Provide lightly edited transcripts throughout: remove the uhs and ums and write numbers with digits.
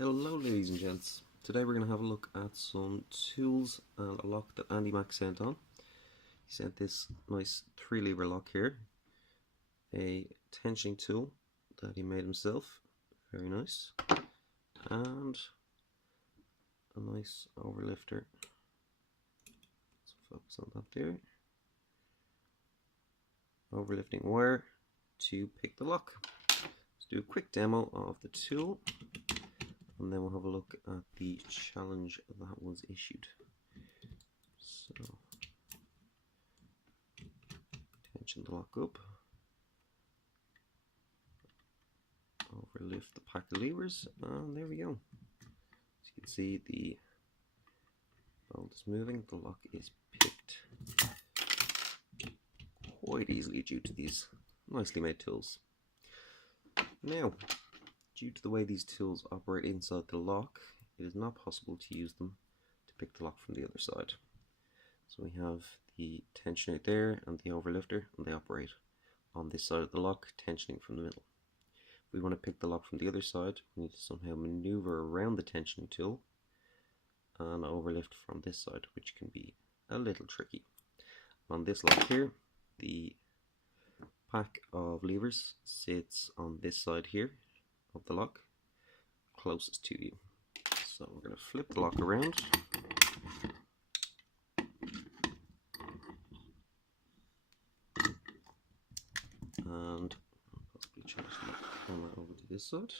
Hello ladies and gents, today we're going to have a look at some tools and a lock that Andymac sent on. He sent this nice 3-lever lock here, a tensioning tool that he made himself, very nice, and a nice overlifter. Let's focus on that there. Overlifting wire to pick the lock. Let's do a quick demo of the tool, and then we'll have a look at the challenge that was issued. So, tension the lock up, overlift the pack of levers, and there we go. As you can see, the bolt is moving, the lock is picked quite easily due to these nicely made tools. Now, due to the way these tools operate inside the lock, it is not possible to use them to pick the lock from the other side. So we have the tensioner there and the overlifter, and they operate on this side of the lock, tensioning from the middle. If we want to pick the lock from the other side, we need to somehow maneuver around the tensioning tool and overlift from this side, which can be a little tricky. On this lock here, the pack of levers sits on this side here of the lock, closest to you. So we're going to flip the lock around, and possibly change the camera over to this side.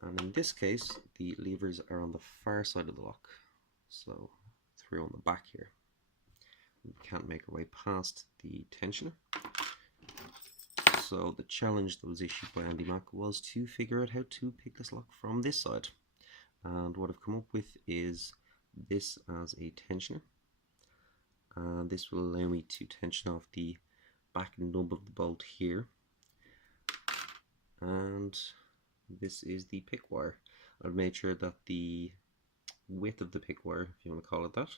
And in this case, the levers are on the far side of the lock, so through on the back here. We can't make our way past the tensioner. So the challenge that was issued by Andymac was to figure out how to pick this lock from this side. And what I've come up with is this as a tensioner. And this will allow me to tension off the back nub of the bolt here. And this is the pick wire. I've made sure that the width of the pick wire, if you want to call it that,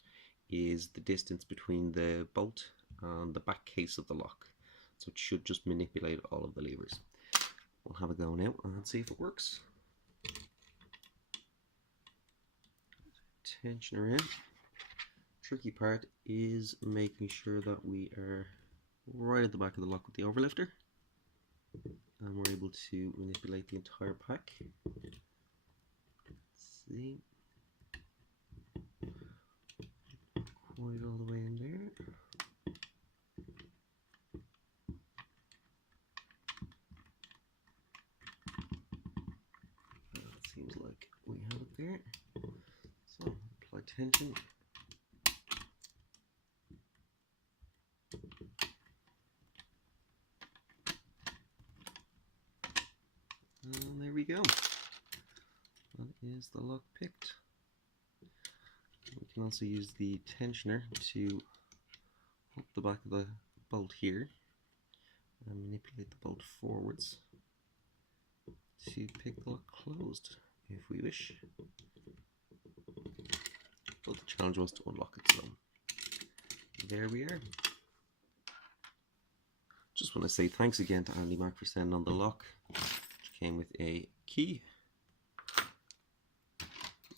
is the distance between the bolt and the back case of the lock. So it should just manipulate all of the levers. We'll have a go now and see if it works. Tensioner in. Tricky part is making sure that we are right at the back of the lock with the overlifter, and we're able to manipulate the entire pack. Let's see. Quite all the way in there. That seems like we have it there. So apply tension. And there we go. That is the lock picked. We can also use the tensioner to hook the back of the bolt here and manipulate the bolt forwards to pick the lock closed if we wish. But the challenge was to unlock it, so there we are. Just want to say thanks again to Andymac for sending on the lock, which came with a key.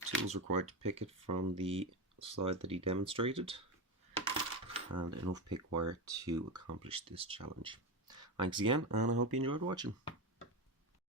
Tools required to pick it from the side that he demonstrated, and enough pick wire to accomplish this challenge. Thanks again, and I hope you enjoyed watching.